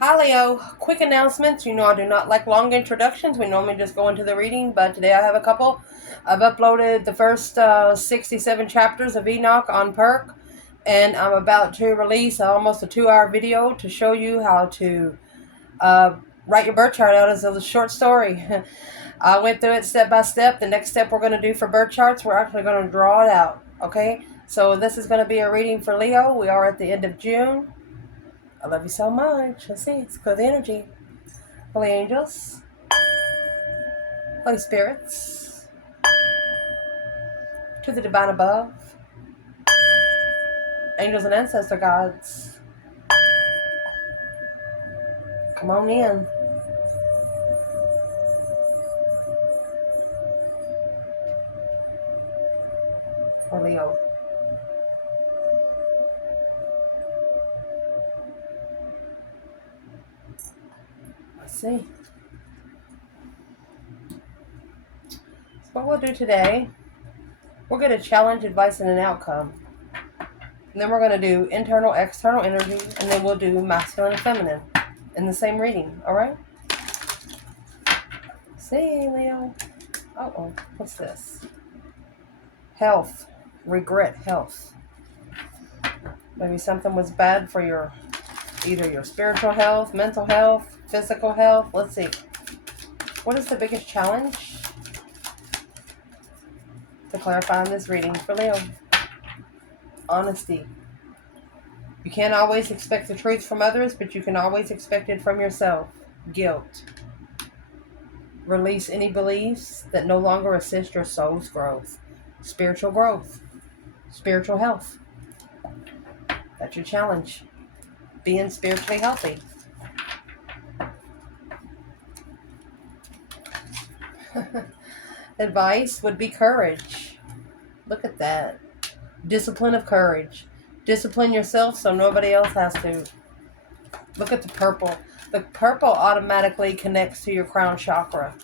Hi Leo, quick announcements. You know I do not like long introductions. We normally just go into the reading, but today I have a couple. I've uploaded the first 67 chapters of Enoch on Perk, and I'm about to release almost a 2-hour video to show you how to uh, write your birth chart out as a short story. I went through it step by step. The next step we're going to do for birth charts, we're actually going to draw it out, okay? So this is going to be a reading for Leo. We are at the end of June. I love you so much. Let's see. It's good energy. Holy angels, Holy spirits, to the divine above, angels and ancestor gods, come on in for Leo. Let's see. So what we'll do today, we're going to challenge, advice, and an outcome. And then we're going to do internal, external energy, and then we'll do masculine and feminine in the same reading, all right? See, Leo. Uh-oh, what's this? Health, regret, health. Maybe something was bad for your, either your spiritual health, mental health, physical health. Let's see. What is the biggest challenge to clarify in this reading for Leo? Honesty. You can't always expect the truth from others, but you can always expect it from yourself. Guilt. Release any beliefs that no longer assist your soul's growth. Spiritual growth. Spiritual health. That's your challenge. Being spiritually healthy. Advice would be courage. Look at that. Discipline of courage. Discipline yourself so nobody else has to. Look at the purple. The purple automatically connects to your crown chakra.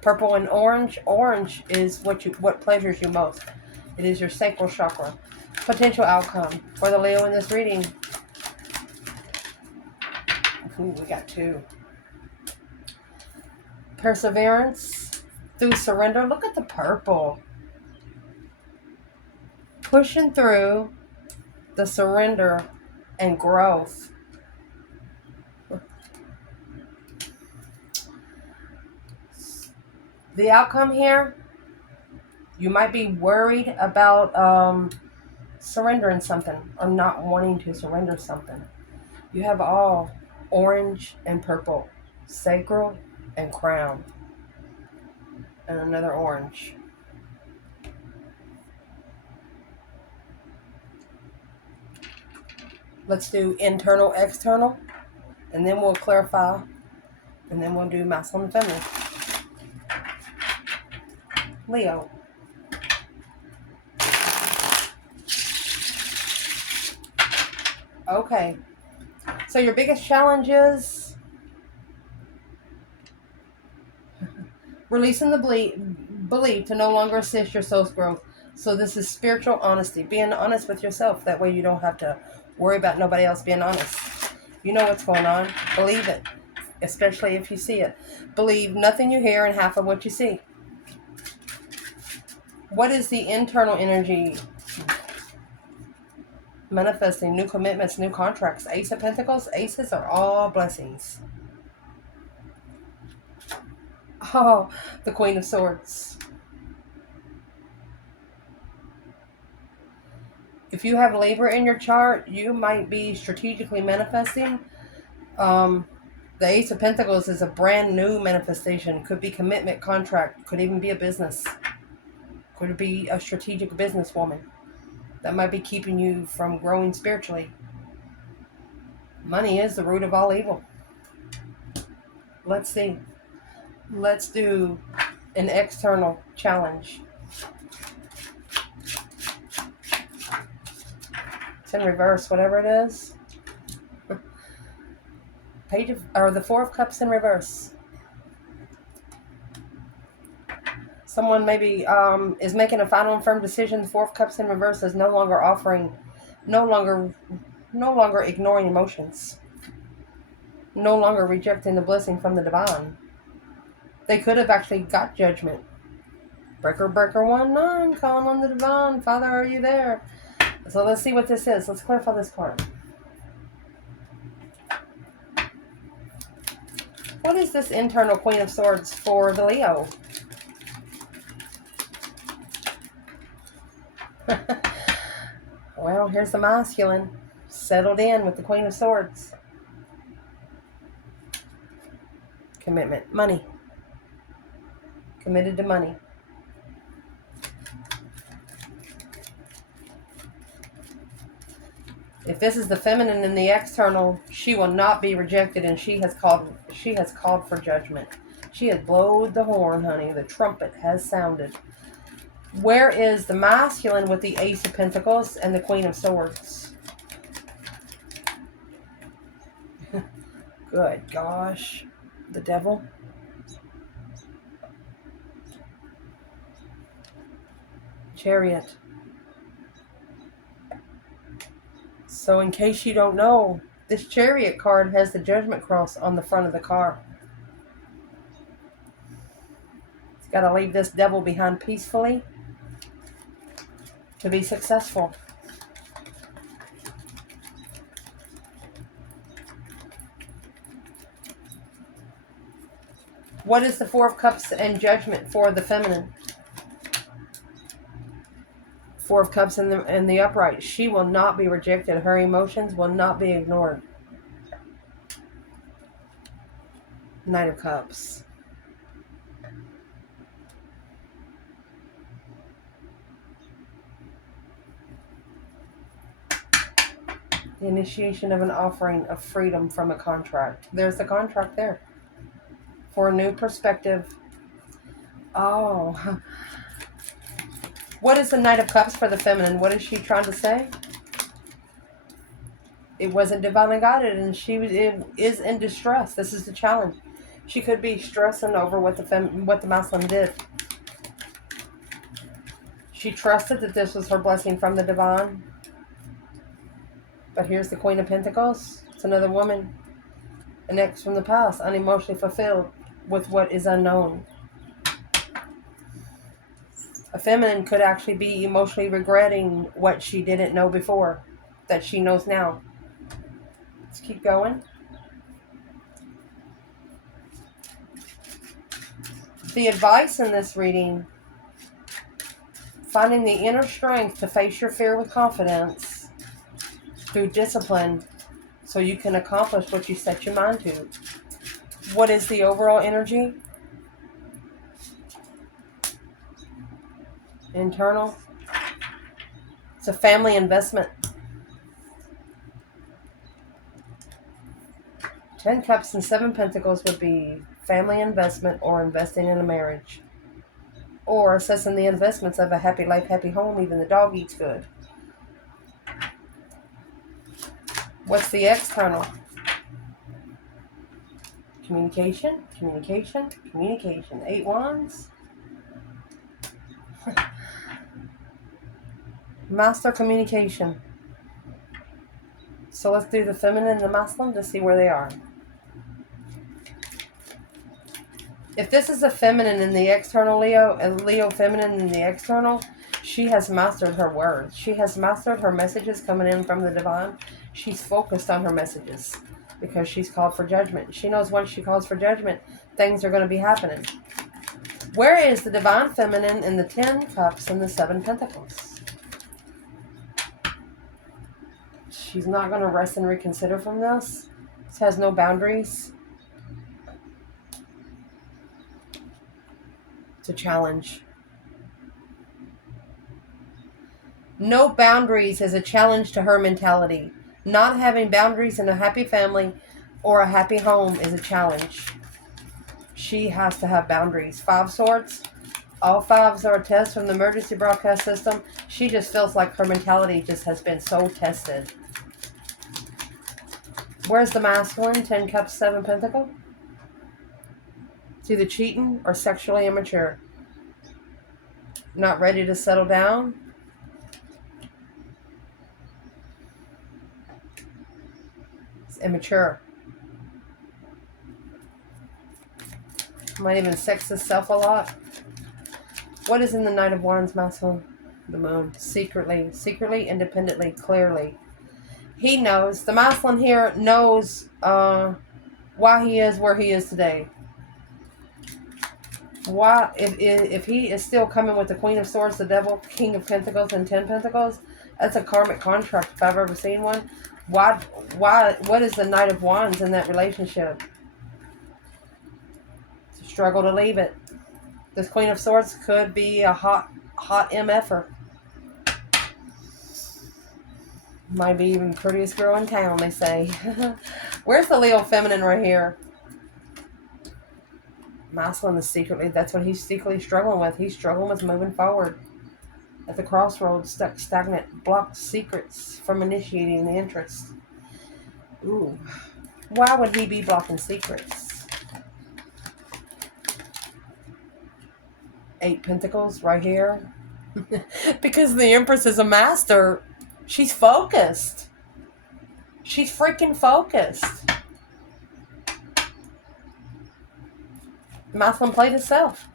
Purple and orange. Orange is what pleasures you most. It is your sacral chakra. Potential outcome for the Leo in this reading. Ooh, we got 2. Perseverance through surrender. Look at the purple. Pushing through the surrender and growth. The outcome here, you might be worried about surrendering something or not wanting to surrender something. You have all orange and purple, sacral and crown, and another orange. Let's do internal, external, and then we'll clarify, and then we'll do masculine and feminine. Leo. Okay. So your biggest challenge is releasing the belief to no longer assist your soul's growth. So this is spiritual honesty. Being honest with yourself. That way you don't have to worry about nobody else being honest. You know what's going on. Believe it. Especially if you see it. Believe nothing you hear and half of what you see. What is the internal energy? Manifesting new commitments, new contracts. Ace of Pentacles. Aces are all blessings. Oh, the Queen of Swords. If you have labor in your chart, you might be strategically manifesting. The Ace of Pentacles is a brand new manifestation. Could be commitment, contract. Could even be a business. Could be a strategic businesswoman. That might be keeping you from growing spiritually. Money is the root of all evil. Let's see. Let's do an external challenge. It's in reverse, whatever it is. Page of, or the 4 of Cups in reverse. Someone maybe is making a final and firm decision. The 4 of Cups in reverse is no longer offering, no longer ignoring emotions. no longer rejecting the blessing from the divine. They could have actually got judgment. Breaker, breaker, 1-9, calling on the divine. Father, are you there? So let's see what this is. Let's clarify this card. What is this internal Queen of Swords for the Leo? Well, here's the masculine. Settled in with the Queen of Swords. Commitment. Money. Committed to money. If this is the feminine in the external, she will not be rejected, and she has called for judgment. She has blowed the horn, honey. The trumpet has sounded. Where is the masculine with the Ace of Pentacles and the Queen of Swords? Good gosh. The devil. Chariot. So in case you don't know, this Chariot card has the Judgment Cross on the front of the car. It's got to leave this devil behind peacefully to be successful. What is the Four of Cups and Judgment for the feminine? Four of Cups in the upright. She will not be rejected. Her emotions will not be ignored. Knight of Cups. The initiation of an offering of freedom from a contract. There's the contract there. For a new perspective. Oh. What is the Knight of Cups for the feminine? What is she trying to say? It wasn't divinely guided, and she is in distress. This is the challenge. She could be stressing over what the masculine did. She trusted that this was her blessing from the divine. But here's the Queen of Pentacles. It's another woman. An ex from the past, unemotionally fulfilled with what is unknown. A feminine could actually be emotionally regretting what she didn't know before, that she knows now. Let's keep going. The advice in this reading: finding the inner strength to face your fear with confidence through discipline so you can accomplish what you set your mind to. What is the overall energy? Internal. It's a family investment. 10 Cups and 7 Pentacles would be family investment or investing in a marriage. Or assessing the investments of a happy life, happy home. Even the dog eats good. What's the external? Communication, communication, communication. 8 Wands. Master communication. So let's do the feminine and the masculine to see where they are. If this is a feminine in the external Leo, and Leo feminine in the external, she has mastered her words. She has mastered her messages coming in from the divine. She's focused on her messages because she's called for judgment. She knows once she calls for judgment, things are going to be happening. Where is the divine feminine in the 10 Cups and the 7 Pentacles? She's not going to rest and reconsider from this. This has no boundaries. It's a challenge. No boundaries is a challenge to her mentality. Not having boundaries in a happy family or a happy home is a challenge. She has to have boundaries. 5 Swords. All 5s are a test from the emergency broadcast system. She just feels like her mentality just has been so tested. Where's the masculine? 10 Cups, 7 Pentacles. It's either cheating or sexually immature. Not ready to settle down. It's immature. Might even sex himself a lot. What is in the Knight of Wands masculine? The moon. Secretly, independently, clearly. He knows. The masculine here knows why he is where he is today. Why, if he is still coming with the Queen of Swords, the Devil, King of Pentacles, and 10 Pentacles, that's a karmic contract if I've ever seen one. What is the Knight of Wands in that relationship? Struggle to leave it. This Queen of Swords could be a hot MFer. Might be even prettiest girl in town, they say. Where's the Leo feminine right here? Masculine is secretly, that's what he's secretly struggling with. He's struggling with moving forward. At the crossroads, stuck, stagnant, blocked secrets from initiating the interest. Ooh. Why would he be blocking secrets? 8 Pentacles right here. Because the Empress is a master. She's focused. She's freaking focused. The masculine played itself.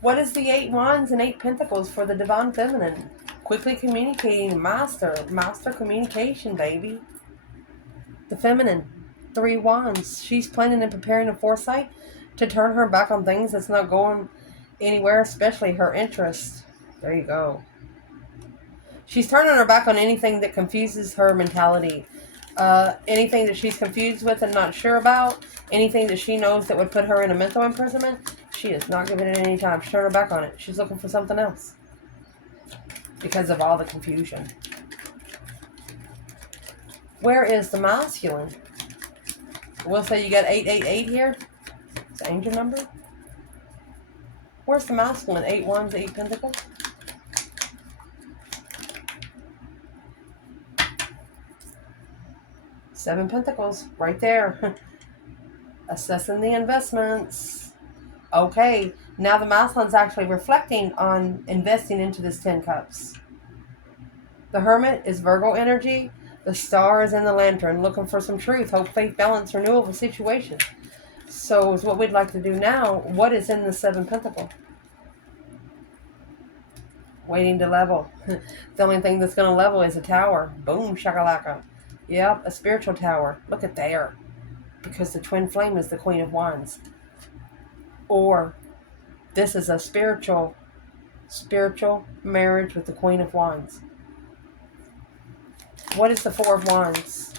What is the 8 Wands and 8 Pentacles for the Divine Feminine? Quickly communicating, master communication, baby. The Feminine, 3 Wands. She's planning and preparing a foresight to turn her back on things that's not going anywhere, especially her interest. There you go. She's turning her back on anything that confuses her mentality. Anything that she's confused with and not sure about. Anything that she knows that would put her in a mental imprisonment. She is not giving it any time. She's turning her back on it. She's looking for something else. Because of all the confusion. Where is the masculine? We'll say you got 888 here. It's the angel number. Where's the masculine? 8 Wands, 8 Pentacles. Seven Pentacles, right there. Assessing the investments. Okay, now the masculine's actually reflecting on investing into this 10 Cups. The Hermit is Virgo energy. The Star is in the Lantern, looking for some truth, hope, faith, balance, renewal of a situation. So is what we'd like to do now. What is in the 7 Pentacle? Waiting to level. The only thing that's going to level is a tower. Boom, shakalaka. Yep, a spiritual tower. Look at there. Because the twin flame is the Queen of Wands. Or this is a spiritual marriage with the Queen of Wands. What is the 4 of Wands?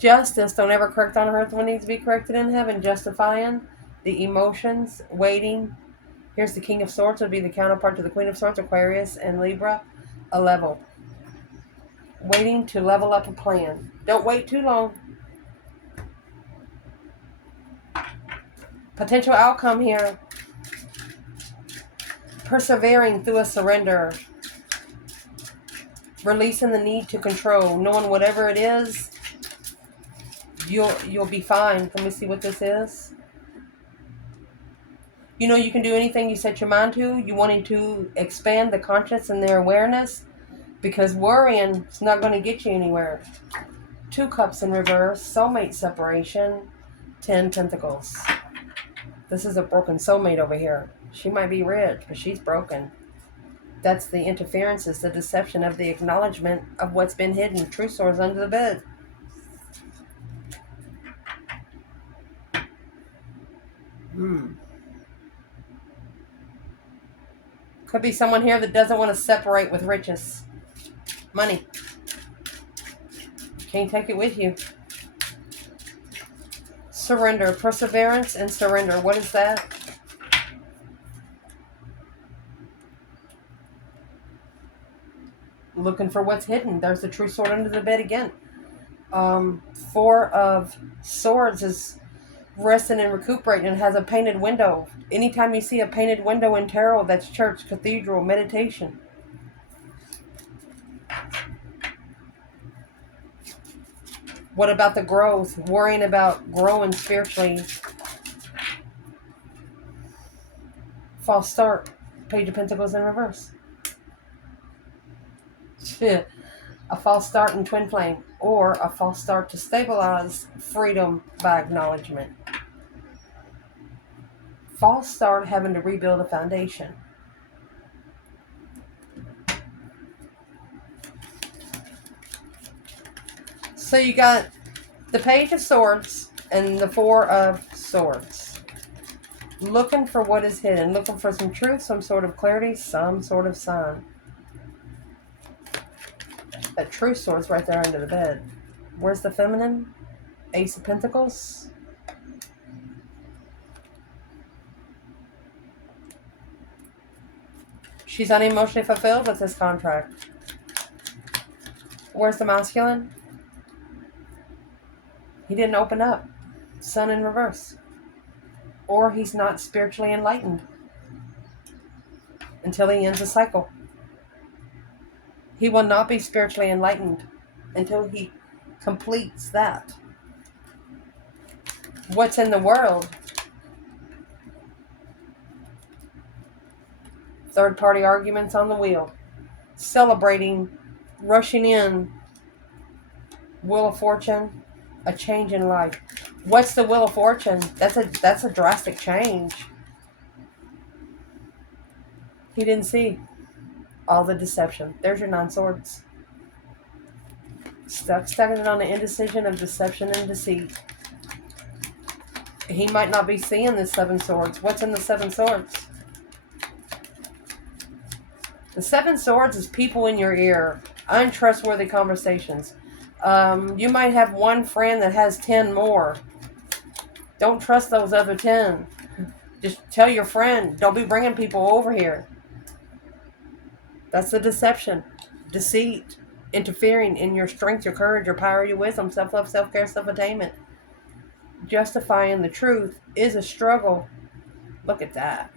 Justice. Don't ever correct on earth what needs to be corrected in heaven. Justifying the emotions. Waiting. Here's the King of Swords. Would be the counterpart to the Queen of Swords. Aquarius and Libra. A level. Waiting to level up a plan. Don't wait too long. Potential outcome here. Persevering through a surrender. Releasing the need to control. Knowing whatever it is, you'll be fine. Let me see what this is. You know you can do anything you set your mind to. You wanting to expand the conscious and their awareness. Because worrying is not going to get you anywhere. 2 Cups in reverse. Soulmate separation. 10 Pentacles. This is a broken soulmate over here. She might be rich, but she's broken. That's the interferences, the deception of the acknowledgement of what's been hidden. True swords under the bed. Could be someone here that doesn't want to separate with riches. Money. Can't take it with you. Surrender. Perseverance and surrender. What is that? Looking for what's hidden. There's the true sword under the bed again. 4 of Swords is resting and recuperating and has a painted window. Anytime you see a painted window in tarot, that's church, cathedral, meditation. What about the growth? Worrying about growing spiritually. False start. Page of Pentacles in reverse. A false start in twin flame, or a false start to stabilize freedom by acknowledgement. False start having to rebuild a foundation. So you got the Page of Swords and the Four of Swords. Looking for what is hidden. Looking for some truth, some sort of clarity, some sort of sign. That true sword's right there under the bed. Where's the feminine? Ace of Pentacles. She's unemotionally fulfilled with this contract. Where's the masculine? He didn't open up. Sun in reverse. Or he's not spiritually enlightened until he ends a cycle. He will not be spiritually enlightened until he completes that. What's in the world? Third-party arguments on the wheel. Celebrating, rushing in. Wheel of Fortune, a change in life. What's the Wheel of Fortune? That's a drastic change. He didn't see all the deception. There's your 9 swords. Stuck on the indecision of deception and deceit. He might not be seeing the 7 swords. What's in the 7 swords? The 7 swords is people in your ear. Untrustworthy conversations. You might have one friend that has 10 more. Don't trust those other 10. Just tell your friend, don't be bringing people over here. That's the deception. Deceit. Interfering in your strength, your courage, your power, your wisdom, self-love, self-care, self-attainment. Justifying the truth is a struggle. Look at that.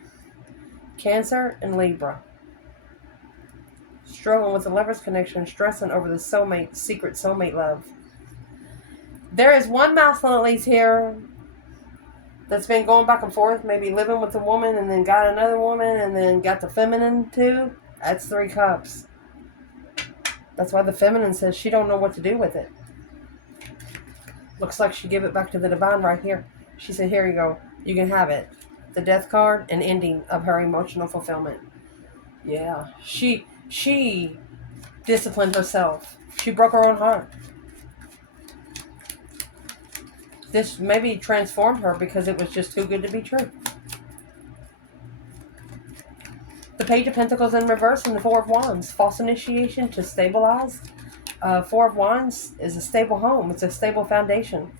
Cancer and Libra. Struggling with the lover's connection, stressing over the soulmate, secret soulmate love. There is one masculine at least here that's been going back and forth, maybe living with a woman and then got another woman and then got the feminine too. That's 3 cups. That's why the feminine says she don't know what to do with it. Looks like she gave it back to the divine right here. She said, here you go. You can have it. The Death card, an ending of her emotional fulfillment. Yeah. She disciplined herself. She broke her own heart. This maybe transformed her because it was just too good to be true. The Page of Pentacles in reverse and the Four of Wands. False initiation to stabilize. 4 of Wands is a stable home. It's a stable foundation.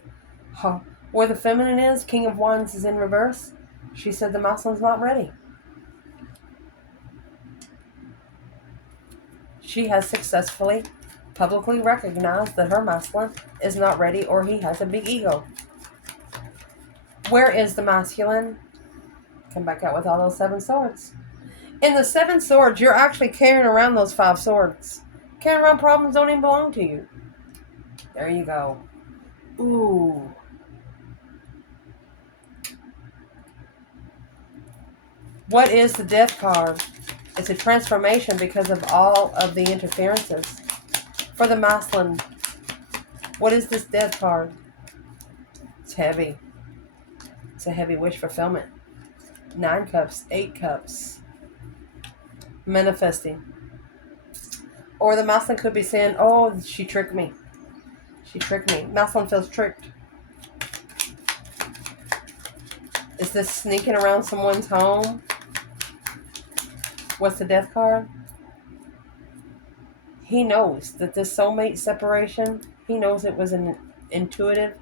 Where the feminine is, King of Wands is in reverse. She said the masculine's not ready. She has successfully, publicly recognized that her masculine is not ready or he has a big ego. Where is the masculine? Come back out with all those 7 swords. In the 7 swords, you're actually carrying around those 5 swords. Carrying around problems don't even belong to you. There you go. Ooh. What is the Death card? It's a transformation because of all of the interferences. For the masculine, what is this Death card? It's heavy. It's a heavy wish fulfillment. 9 cups, 8 cups. Manifesting. Or the masculine could be saying, oh, she tricked me. She tricked me. Masculine feels tricked. Is this sneaking around someone's home? What's the Death card? He knows that this soulmate separation, he knows it was an intuitively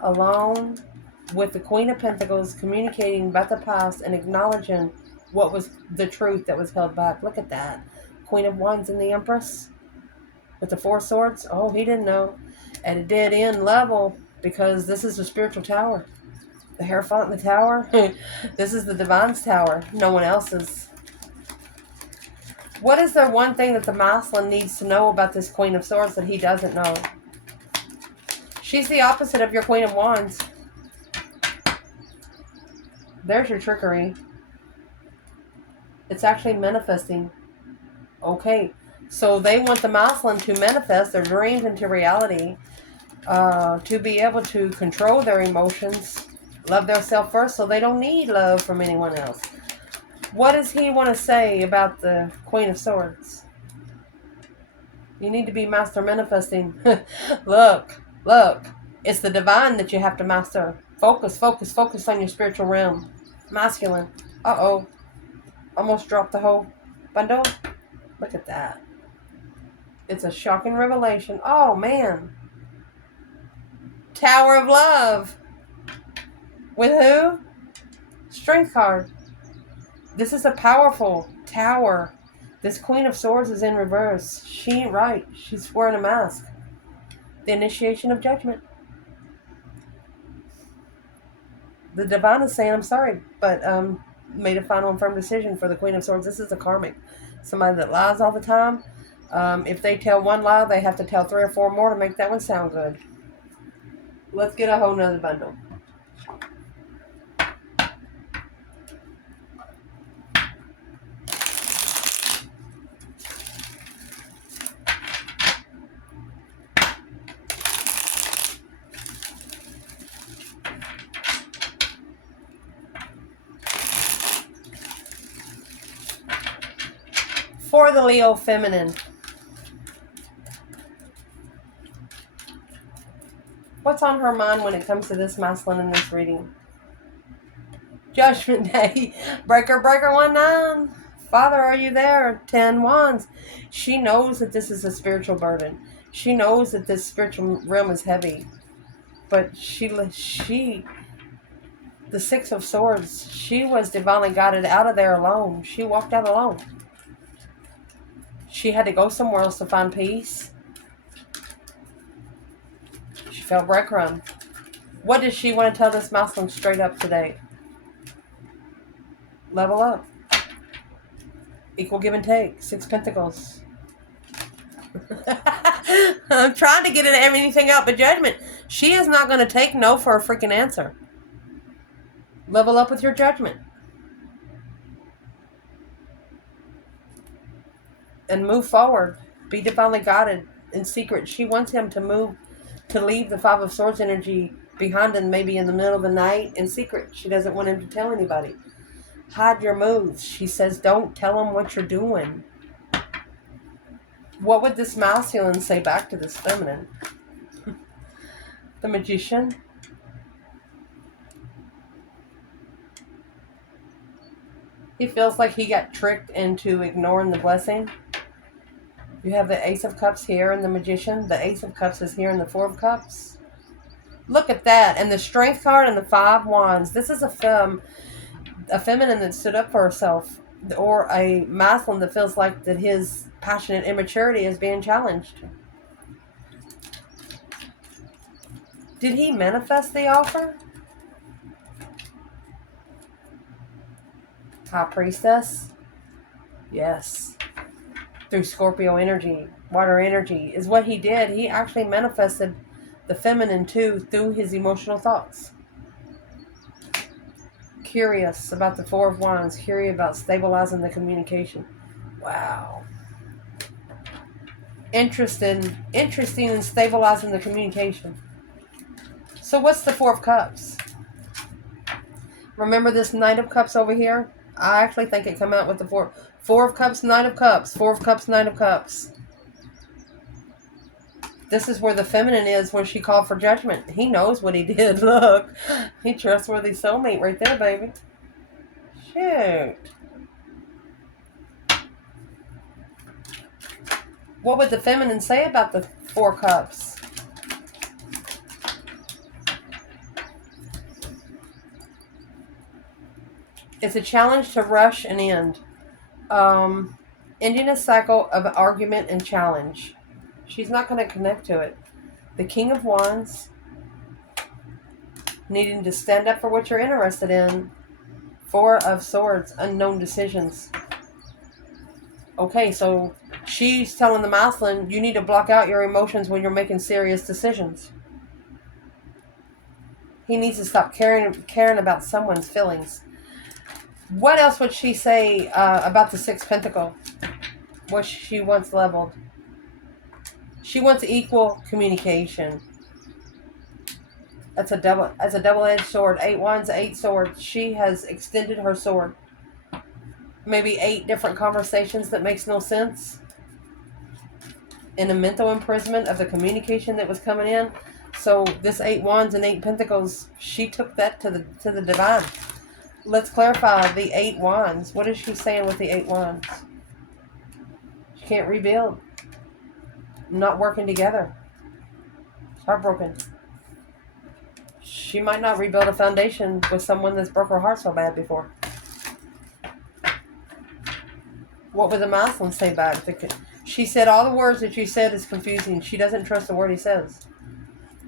alone with the Queen of Pentacles, communicating about the past and acknowledging what was the truth that was held back. Look at that. Queen of Wands and the Empress with the 4 swords. Oh, he didn't know. At a dead end level, because this is the spiritual tower. The Hierophant in the tower. This is the Divine's tower. No one else's. What is there one thing that the masculine needs to know about this Queen of Swords that he doesn't know? She's the opposite of your Queen of Wands. There's your trickery. It's actually manifesting Okay, so they want the masculine to manifest their dreams into reality, to be able to control their emotions, love themselves first, so they don't need love from anyone else. What does he want to say about the Queen of Swords? You need to be master manifesting. Look, look. It's the divine that you have to master. Focus, focus, focus on your spiritual realm. Masculine. Uh-oh. Almost dropped the whole bundle. Look at that. It's a shocking revelation. Oh, man. Tower of Love. With who? Strength card. This is a powerful tower. This Queen of Swords is in reverse. She ain't right. She's wearing a mask. The initiation of judgment. The divine is saying, I'm sorry, but made a final and firm decision for the Queen of Swords. This is a karmic. Somebody that lies all the time. If they tell one lie, they have to tell 3 or 4 more to make that one sound good. Let's get a whole nother bundle. For the Leo feminine. What's on her mind when it comes to this masculine in this reading? Judgment Day. Breaker, breaker, 1-9. Father, are you there? 10 wands. She knows that this is a spiritual burden. She knows that this spiritual realm is heavy. But the 6 of Swords, she was divinely guided out of there alone. She walked out alone. She had to go somewhere else to find peace. She felt breadcrumb. What does she want to tell this masculine straight up today? Level up. Equal give and take. 6 Pentacles. I'm trying to get it everything out but judgment. She is not going to take no for a freaking answer. Level up with your judgment. And move forward. Be divinely guided in secret. She wants him to leave the 5 of Swords energy behind him, maybe in the middle of the night in secret. She doesn't want him to tell anybody. Hide your moves. She says, don't tell him what you're doing. What would this masculine say back to this feminine? The Magician. He feels like he got tricked into ignoring the blessing. You have the Ace of Cups here and the Magician. The Ace of Cups is here in the 4 of Cups. Look at that. And the Strength card and the 5 Wands. This is a feminine that stood up for herself. Or a masculine that feels like that his passionate immaturity is being challenged. Did he manifest the offer? High Priestess? Yes. Through Scorpio energy, water energy, is what he did. He actually manifested the feminine too through his emotional thoughts. Curious about the 4 of Wands. Curious about stabilizing the communication. Wow. Interesting in stabilizing the communication. So what's the 4 of Cups? Remember this Knight of Cups over here? I actually think it come out with the 4 of Cups, Knight of Cups, 4 of Cups, Knight of Cups. This is where the feminine is when she called for judgment. He knows what he did. Look. He trustworthy soulmate right there, baby. Shoot. What would the feminine say about the 4 Cups? It's a challenge to rush and end. Ending a cycle of argument and challenge. She's not going to connect to it. The King of Wands. Needing to stand up for what you're interested in. 4 of Swords. Unknown decisions. Okay, so she's telling the masculine, you need to block out your emotions when you're making serious decisions. He needs to stop caring about someone's feelings. What else would she say about the 6 Pentacle? what she wants leveled. She wants equal communication. That's a double-edged sword. 8 wands, 8 swords. She has extended her sword. Maybe 8 different conversations that makes no sense. In a mental imprisonment of the communication that was coming in. So this 8 wands and 8 pentacles, she took that to the divine. Let's clarify the 8 wands. What is she saying with the 8 wands? She can't rebuild. Not working together. Heartbroken. She might not rebuild a foundation with someone that's broke her heart so bad before. What would the masculine say back? She said all the words that you said is confusing. She doesn't trust the word he says.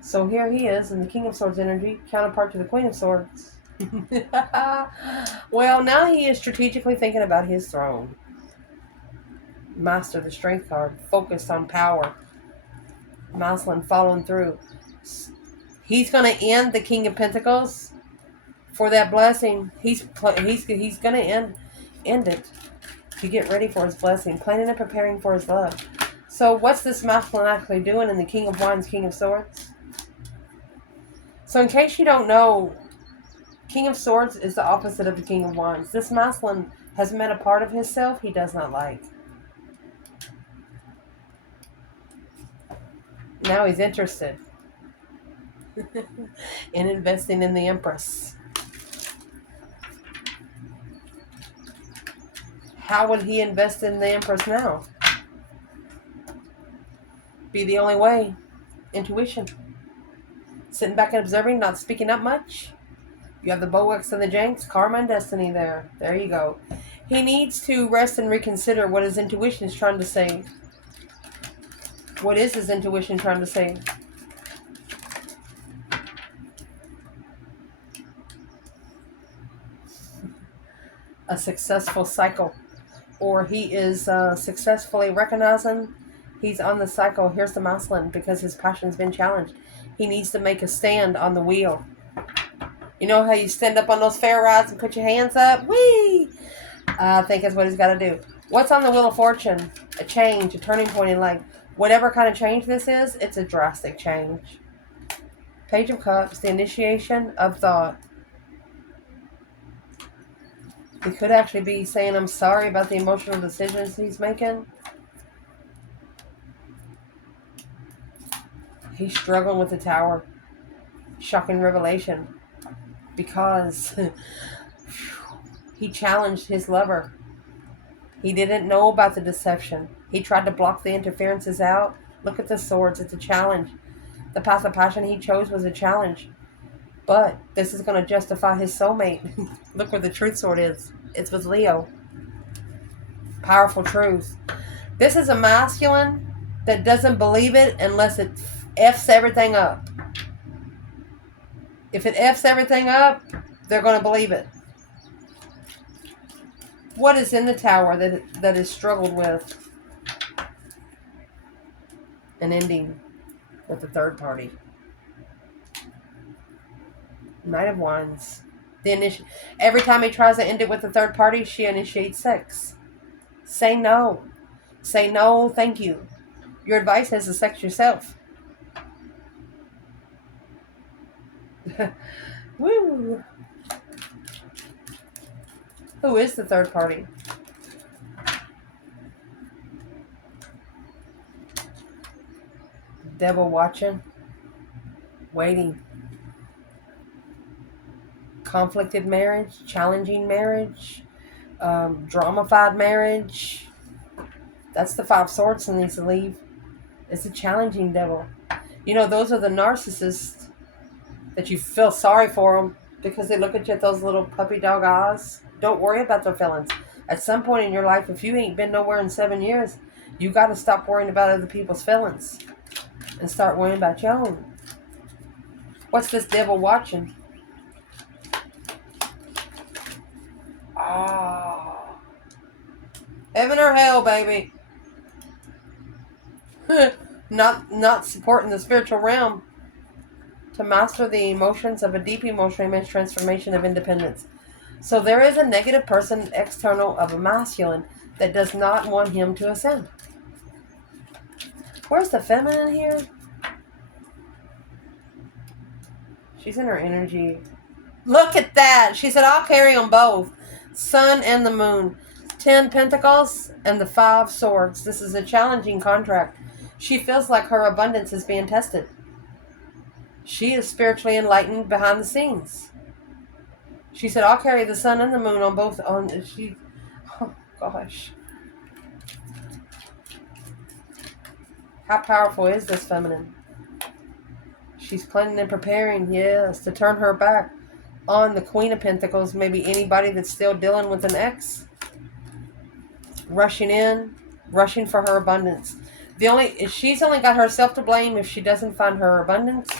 So here he is in the King of Swords energy, counterpart to the Queen of Swords. Well, now he is strategically thinking about his throne. Master, the Strength card, focused on power. Masculine following through. He's going to end the King of Pentacles for that blessing. He's going to end it to get ready for his blessing, planning and preparing for his love. So what's this masculine actually doing in the King of Wands, King of Swords? So in case you don't know, King of Swords is the opposite of the King of Wands. This masculine has met a part of himself he does not like. Now he's interested in investing in the Empress. How would he invest in the Empress now? Be the only way. Intuition. Sitting back and observing, not speaking up much. You have the Bowex and the Janks, karma and destiny there. There you go. He needs to rest and reconsider what his intuition is trying to say. What is his intuition trying to say? A successful cycle. Or he is successfully recognizing he's on the cycle. Here's the masculine because his passion's been challenged. He needs to make a stand on the wheel. You know how you stand up on those fair rides and put your hands up? Whee! I think that's what he's got to do. What's on the Wheel of Fortune? A change, a turning point in life. Whatever kind of change this is, it's a drastic change. Page of Cups, the initiation of thought. He could actually be saying, I'm sorry about the emotional decisions he's making. He's struggling with the Tower. Shocking revelation. Because he challenged his lover. He didn't know about the deception. He tried to block the interferences out. Look at the swords. It's a challenge. The path of passion he chose was a challenge. But this is going to justify his soulmate. Look where the truth sword is. It's with Leo. Powerful truth. This is a masculine that doesn't believe it unless it F's everything up. If it F's everything up, they're going to believe it. What is in the Tower that is struggled with an ending with the third party? Knight of Wands. Every time he tries to end it with the third party, she initiates sex. Say no. Say no, thank you. Your advice is to sex yourself. Woo. Who is the third party? Devil watching. Waiting. Conflicted marriage. Challenging marriage. Dramified marriage. That's the 5 swords that needs to leave. It's a challenging devil. You know, those are the narcissists that you feel sorry for them because they look at you with those little puppy dog eyes. Don't worry about their feelings. At some point in your life, if you ain't been nowhere in 7 years, you got to stop worrying about other people's feelings and start worrying about your own. What's this devil watching? Ah, heaven or hell, baby. Not supporting the spiritual realm. To master the emotions of a deep emotional image transformation of independence. So there is a negative person external of a masculine that does not want him to ascend. Where's the feminine here? She's in her energy. Look at that. She said, I'll carry them both. Sun and the moon. 10 pentacles and the 5 swords. This is a challenging contract. She feels like her abundance is being tested. She is spiritually enlightened behind the scenes. She said, I'll carry the sun and the moon on both. Oh, gosh. How powerful is this feminine? She's planning and preparing, yes, to turn her back on the Queen of Pentacles. Maybe anybody that's still dealing with an ex. Rushing in, rushing for her abundance. She's only got herself to blame if she doesn't find her abundance.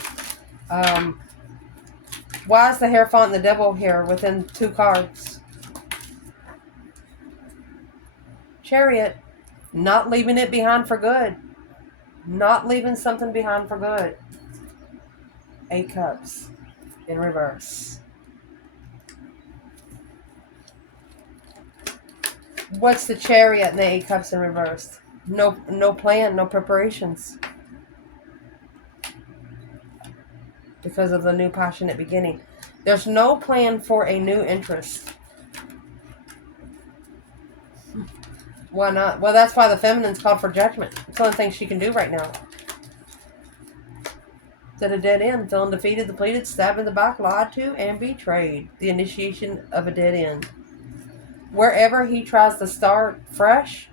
Why is the Hierophant and the Devil here within 2 cards? Chariot. Not leaving it behind for good. Not leaving something behind for good. 8 Cups in reverse. What's the Chariot and the 8 Cups in reverse? No plan, no preparations. Because of the new passionate beginning. There's no plan for a new interest. Why not? Well, that's why the feminine's called for judgment. It's the only thing she can do right now. It's at a dead end. Feeling defeated, depleted, stabbed in the back, lied to, and betrayed. The initiation of a dead end. Wherever he tries to start fresh,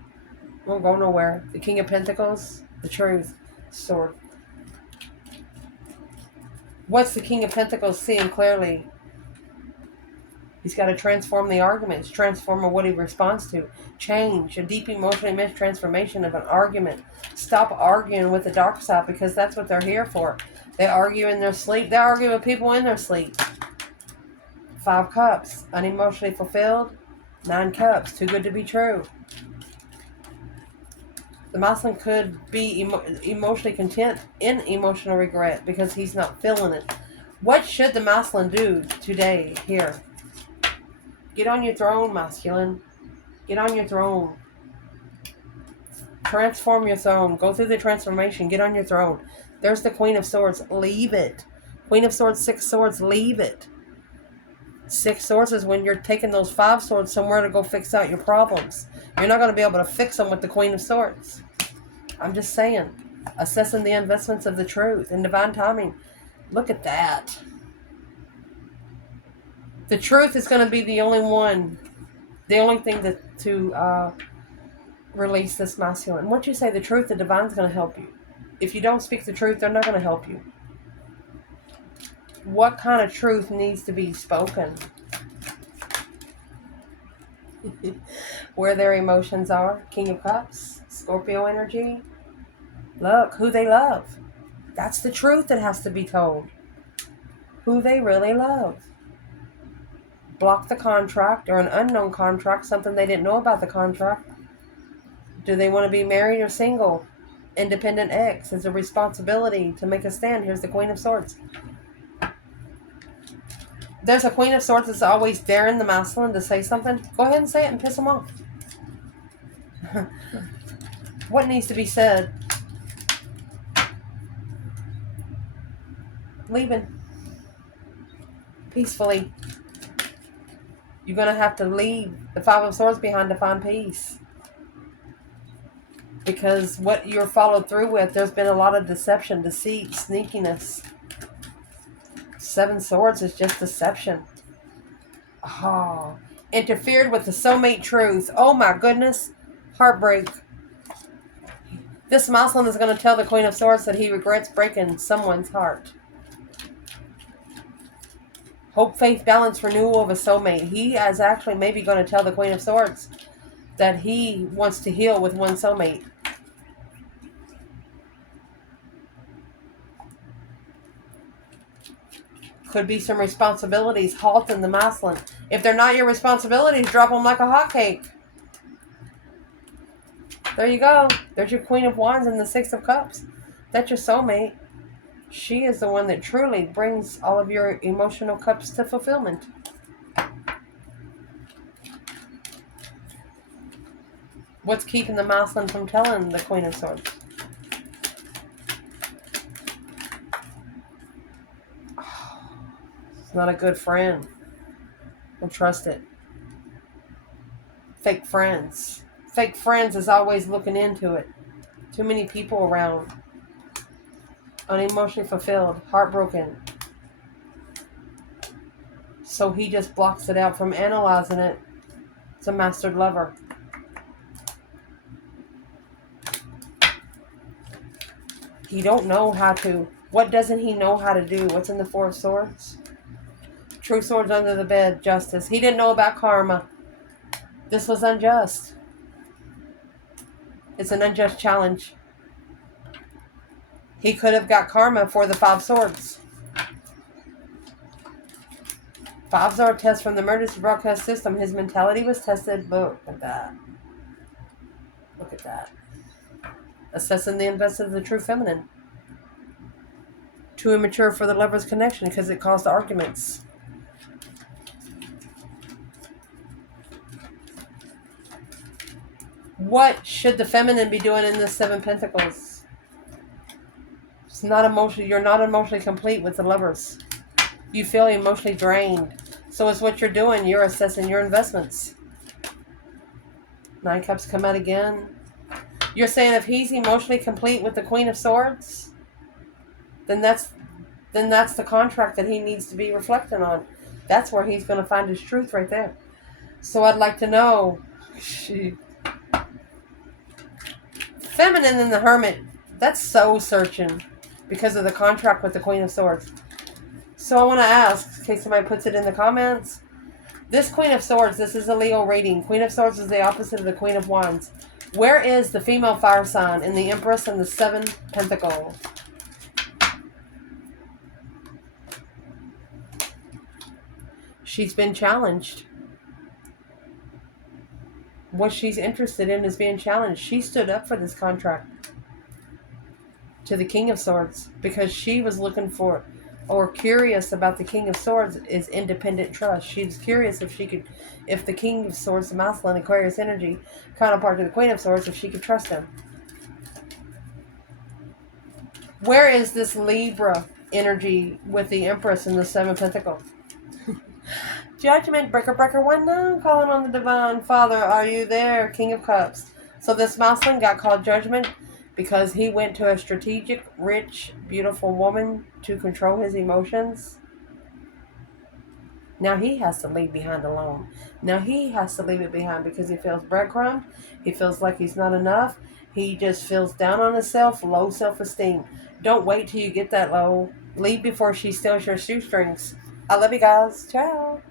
won't go nowhere. The King of Pentacles, the Truth, Sword. What's the King of Pentacles seeing clearly? He's got to transform the arguments, transform what he responds to. Change, a deep emotionally immense transformation of an argument. Stop arguing with the dark side because that's what they're here for. They argue in their sleep. They argue with people in their sleep. 5 Cups, unemotionally fulfilled. 9 Cups, too good to be true. The masculine could be emotionally content in emotional regret because he's not feeling it. What should the masculine do today here? Get on your throne, masculine. Get on your throne. Transform your throne. Go through the transformation. Get on your throne. There's the Queen of Swords. Leave it. Queen of Swords, 6 swords. Leave it. 6 swords is when you're taking those 5 swords somewhere to go fix out your problems. You're not going to be able to fix them with the Queen of Swords. I'm just saying. Assessing the investments of the truth and divine timing. Look at that. The truth is going to be the only one. The only thing to release this masculine. Once you say the truth, the divine's going to help you. If you don't speak the truth, they're not going to help you. What kind of truth needs to be spoken? Where their emotions are. King of Cups. Scorpio energy. Look, who they love. That's the truth that has to be told. Who they really love. Block the contract or an unknown contract. Something they didn't know about the contract. Do they want to be married or single? Independent ex. It's a responsibility to make a stand. Here's the Queen of Swords. There's a Queen of Swords that's always daring the masculine to say something. Go ahead and say it and piss them off. What needs to be said? Leaving. Peacefully. You're going to have to leave the 5 of Swords behind to find peace. Because what you're followed through with, there's been a lot of deception, deceit, sneakiness. 7 swords is just deception. Oh, interfered with the soulmate truth. Oh my goodness. Heartbreak. This masculine is going to tell the Queen of Swords that he regrets breaking someone's heart. Hope, faith, balance, renewal of a soulmate. He is actually maybe going to tell the Queen of Swords that he wants to heal with one soulmate. Could be some responsibilities halting the masculine. If they're not your responsibilities, drop them like a hotcake. There you go. There's your Queen of Wands and the 6 of Cups. That's your soulmate. She is the one that truly brings all of your emotional cups to fulfillment. What's keeping the masculine from telling the Queen of Swords? It's not a good friend. Don't trust it. Fake friends. Fake friends is always looking into it. Too many people around. Unemotionally fulfilled. Heartbroken. So he just blocks it out from analyzing it. It's a mastered lover. He don't know how to. What doesn't he know how to do? What's in the Four of Swords? True swords under the bed. Justice. He didn't know about karma. This was unjust. It's an unjust challenge. He could have got karma for the Five Swords. Fives are a test from the emergency broadcast system. His mentality was tested. Look at that. Look at that. Assessing the investment of the true feminine. Too immature for the lover's connection because it caused arguments. What should the feminine be doing in the Seven Pentacles? It's not emotionally. You're not emotionally complete with the lovers. You feel emotionally drained. So it's what you're doing. You're assessing your investments. Nine Cups come out again. You're saying if he's emotionally complete with the Queen of Swords, then that's the contract that he needs to be reflecting on. That's where he's going to find his truth right there. So I'd like to know, feminine and the Hermit, that's soul searching because of the contract with the Queen of Swords. So I want to ask, in case somebody puts it in the comments, this Queen of Swords, this is a Leo reading. Queen of Swords is the opposite of the Queen of Wands. Where is the female fire sign in the Empress and the Seven Pentacles? She's been challenged. What she's interested in is being challenged. She stood up for this contract to the King of Swords because she was looking for or curious about the King of Swords is independent trust. She was curious if the King of Swords, the masculine Aquarius energy, counterpart to the Queen of Swords, if she could trust him. Where is this Libra energy with the Empress and the Seven Pentacles? Judgment, breaker, one now, calling on the Divine Father. Are you there, King of Cups? So this masculine got called Judgment because he went to a strategic, rich, beautiful woman to control his emotions. Now he has to leave behind alone. Now he has to leave it behind because he feels breadcrumbed. He feels like he's not enough. He just feels down on himself, low self-esteem. Don't wait till you get that low. Leave before she steals your shoestrings. I love you guys. Ciao.